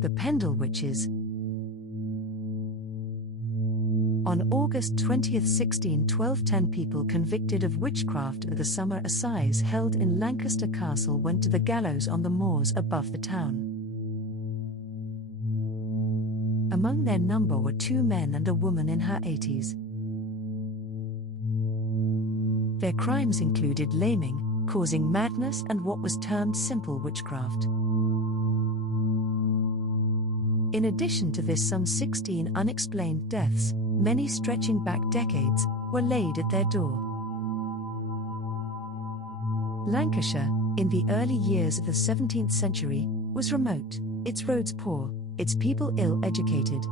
The Pendle Witches. On August 20, 1612, 10 people convicted of witchcraft at the Summer Assize held in Lancaster Castle went to the gallows on the moors above the town. Among their number were 2 men and a woman in her 80s. Their crimes included laming, causing madness, and what was termed simple witchcraft. In addition to this, some 16 unexplained deaths, many stretching back decades, were laid at their door. Lancashire, in the early years of the 17th century, was remote, its roads poor, its people ill-educated.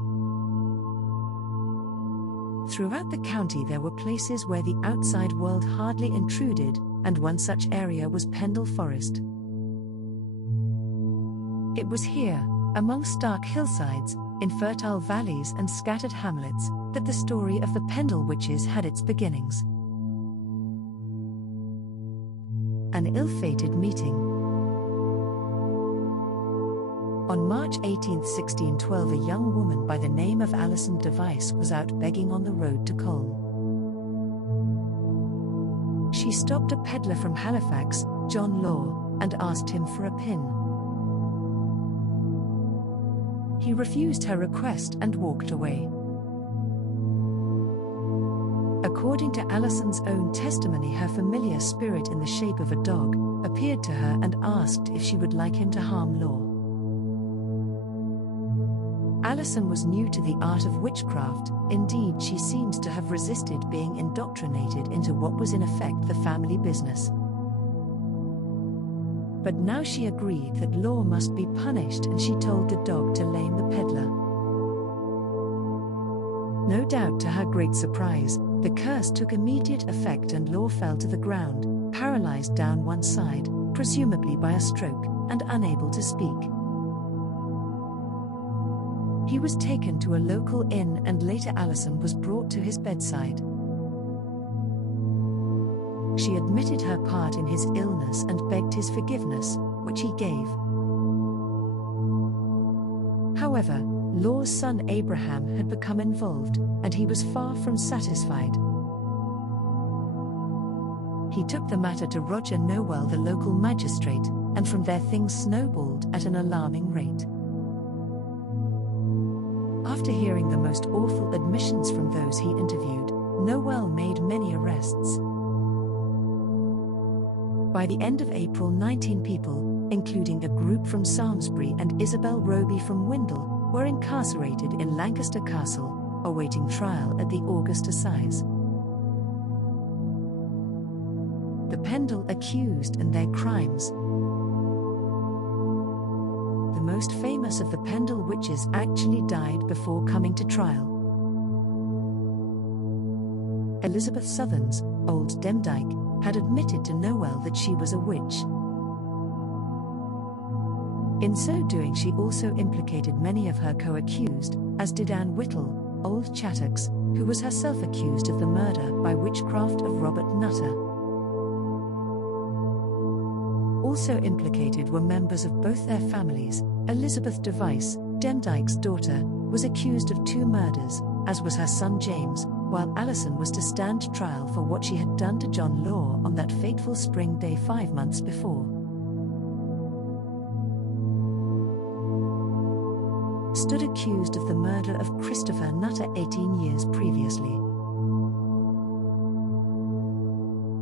Throughout the county there were places where the outside world hardly intruded, and one such area was Pendle Forest. It was here, among stark hillsides, infertile valleys and scattered hamlets, that the story of the Pendle Witches had its beginnings. An ill-fated meeting. On March 18, 1612, a young woman by the name of Alison Device was out begging on the road to Colne. She stopped a peddler from Halifax, John Law, and asked him for a pin. He refused her request and walked away. According to Alison's own testimony, her familiar spirit in the shape of a dog appeared to her and asked if she would like him to harm Law. Alison was new to the art of witchcraft. Indeed, she seems to have resisted being indoctrinated into what was in effect the family business. But now she agreed that Law must be punished, and she told the dog to lame the peddler. No doubt to her great surprise, the curse took immediate effect and Law fell to the ground, paralyzed down one side, presumably by a stroke, and unable to speak. He was taken to a local inn, and later Alison was brought to his bedside. She admitted her part in his illness and begged his forgiveness, which he gave. However, Law's son Abraham had become involved, and he was far from satisfied. He took the matter to Roger Nowell, the local magistrate, and from there things snowballed at an alarming rate. After hearing the most awful admissions from those he interviewed, Nowell made many arrests. By the end of April, 19 people, including a group from Samlesbury and Isobel Roby from Windle, were incarcerated in Lancaster Castle, awaiting trial at the August Assize. The Pendle accused and their crimes. The most famous of the Pendle Witches actually died before coming to trial. Elizabeth Southerns, Old Demdike, had admitted to Nowell that she was a witch. In so doing, she also implicated many of her co-accused, as did Anne Whittle, Old Chattox, who was herself accused of the murder by witchcraft of Robert Nutter. Also implicated were members of both their families. Elizabeth Device, Demdike's daughter, was accused of 2 murders, as was her son James, while Alison was to stand trial for what she had done to John Law on that fateful spring day 5 months before. Stood accused of the murder of Christopher Nutter 18 years previously.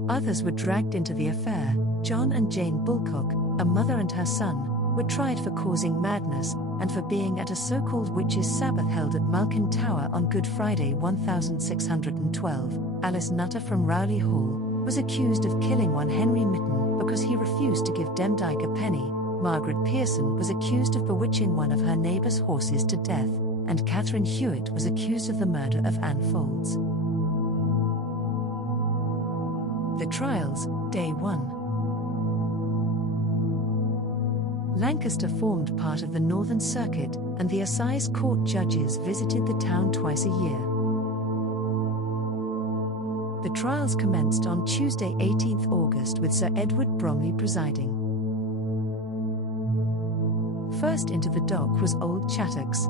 Others were dragged into the affair. John and Jane Bulcock, a mother and her son, were tried for causing madness, and for being at a so-called witches' Sabbath held at Malkin Tower on Good Friday 1612. Alice Nutter from Rowley Hall was accused of killing one Henry Mitten because he refused to give Demdike a penny. Margaret Pearson was accused of bewitching one of her neighbour's horses to death, and Catherine Hewitt was accused of the murder of Anne Folds. The trials, Day 1. Lancaster formed part of the Northern Circuit, and the Assize Court judges visited the town twice a year. The trials commenced on Tuesday 18 August with Sir Edward Bromley presiding. First into the dock was Old Chattox.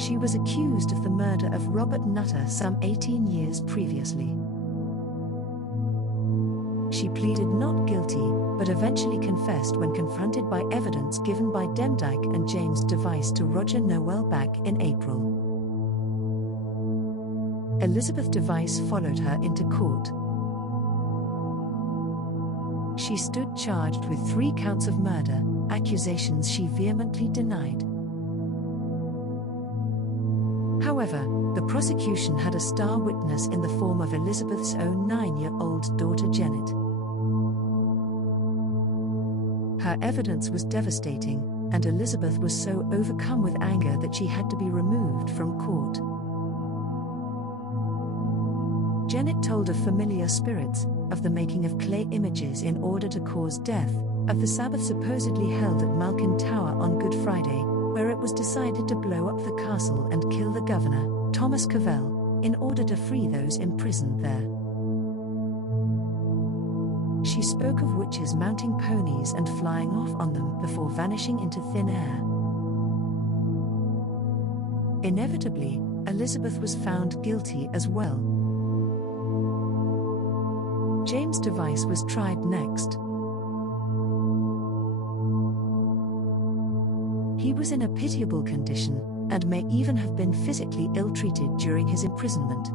She was accused of the murder of Robert Nutter some 18 years previously. She pleaded not guilty, but eventually confessed when confronted by evidence given by Demdike and James Device to Roger Nowell back in April. Elizabeth Device followed her into court. She stood charged with 3 counts of murder, accusations she vehemently denied. However, the prosecution had a star witness in the form of Elizabeth's own 9-year-old daughter Janet. Her evidence was devastating, and Elizabeth was so overcome with anger that she had to be removed from court. Janet told of familiar spirits, of the making of clay images in order to cause death, of the Sabbath supposedly held at Malkin Tower on Good Friday, where it was decided to blow up the castle and kill the governor, Thomas Cavell, in order to free those imprisoned there. She spoke of witches mounting ponies and flying off on them before vanishing into thin air. Inevitably, Elizabeth was found guilty as well. James Device was tried next. He was in a pitiable condition, and may even have been physically ill-treated during his imprisonment.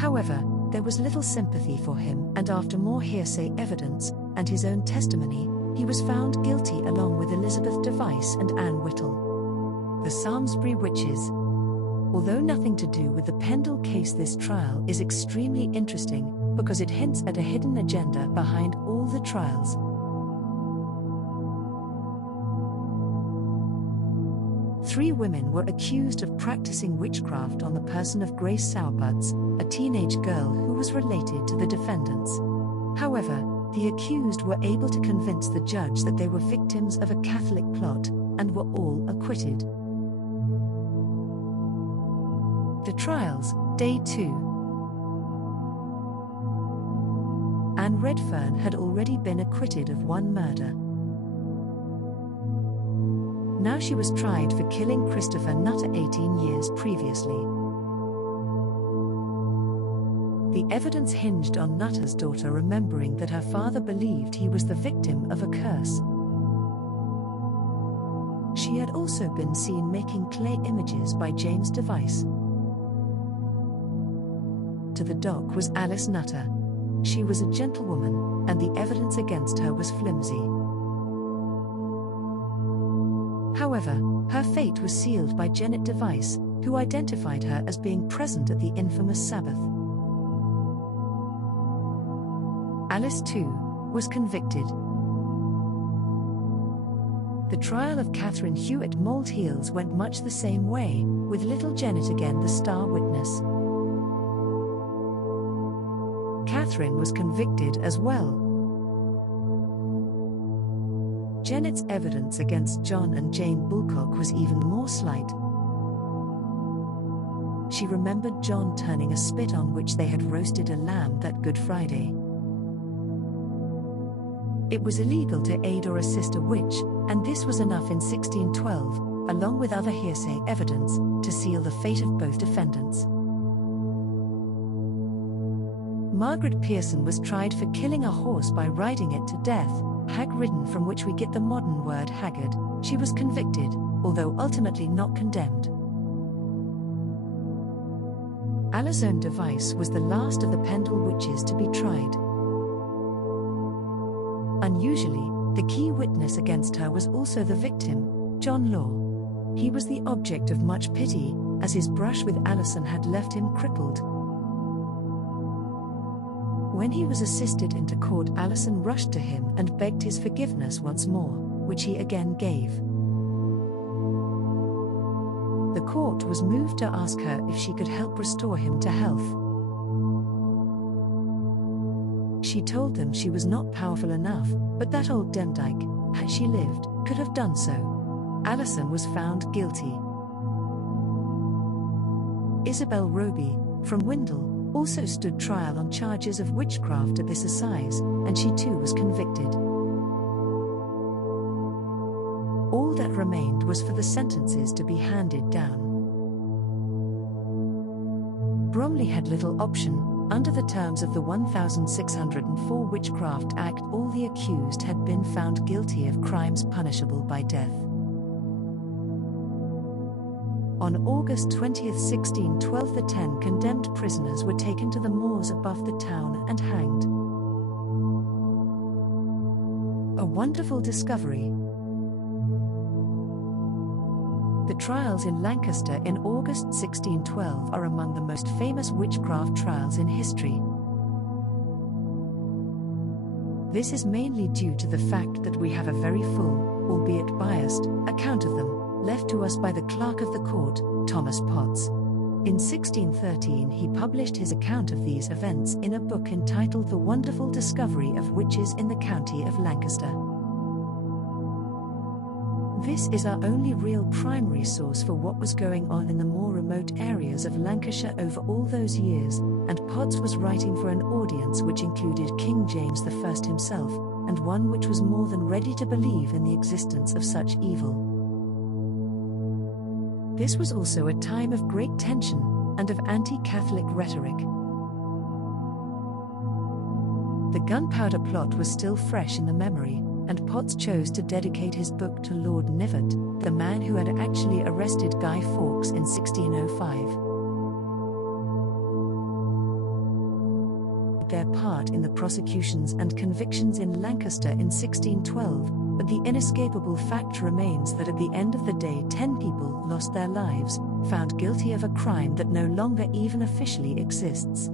However, there was little sympathy for him, and after more hearsay evidence, and his own testimony, he was found guilty along with Elizabeth Device and Anne Whittle. The Samlesbury Witches. Although nothing to do with the Pendle case, this trial is extremely interesting, because it hints at a hidden agenda behind all the trials. Three women were accused of practicing witchcraft on the person of Grace Sourpuds, a teenage girl who was related to the defendants. However, the accused were able to convince the judge that they were victims of a Catholic plot, and were all acquitted. The trials, Day 2. Anne Redfern had already been acquitted of one murder. Now she was tried for killing Christopher Nutter 18 years previously. The evidence hinged on Nutter's daughter remembering that her father believed he was the victim of a curse. She had also been seen making clay images by James Device. To the dock was Alice Nutter. She was a gentlewoman, and the evidence against her was flimsy. However, her fate was sealed by Janet Device, who identified her as being present at the infamous Sabbath. Alice, too, was convicted. The trial of Catherine Hewitt Maltheels went much the same way, with little Janet again the star witness. Catherine was convicted as well. Janet's evidence against John and Jane Bulcock was even more slight. She remembered John turning a spit on which they had roasted a lamb that Good Friday. It was illegal to aid or assist a witch, and this was enough in 1612, along with other hearsay evidence, to seal the fate of both defendants. Margaret Pearson was tried for killing a horse by riding it to death, hag-ridden, from which we get the modern word haggard. She was convicted, although ultimately not condemned. Alison Device was the last of the Pendle Witches to be tried. Unusually, the key witness against her was also the victim, John Law. He was the object of much pity, as his brush with Alison had left him crippled. When he was assisted into court, Alison rushed to him and begged his forgiveness once more, which he again gave. The court was moved to ask her if she could help restore him to health. She told them she was not powerful enough, but that old Demdike, had she lived, could have done so. Alison was found guilty. Isobel Roby, from Windle, also stood trial on charges of witchcraft at this assize, and she too was convicted. All that remained was for the sentences to be handed down. Bromley had little option. Under the terms of the 1604 Witchcraft Act, all the accused had been found guilty of crimes punishable by death. On August 20, 1612, the 10 condemned prisoners were taken to the moors above the town and hanged. A wonderful discovery. The trials in Lancaster in August 1612 are among the most famous witchcraft trials in history. This is mainly due to the fact that we have a very full, albeit biased, account of them, left to us by the Clerk of the Court, Thomas Potts. In 1613 he published his account of these events in a book entitled The Wonderful Discovery of Witches in the County of Lancaster. This is our only real primary source for what was going on in the more remote areas of Lancashire over all those years, and Potts was writing for an audience which included King James I himself, and one which was more than ready to believe in the existence of such evil. This was also a time of great tension, and of anti-Catholic rhetoric. The gunpowder plot was still fresh in the memory, and Potts chose to dedicate his book to Lord Knivett, the man who had actually arrested Guy Fawkes in 1605. Their part in the prosecutions and convictions in Lancaster in 1612, but the inescapable fact remains that at the end of the day 10 people lost their lives, found guilty of a crime that no longer even officially exists.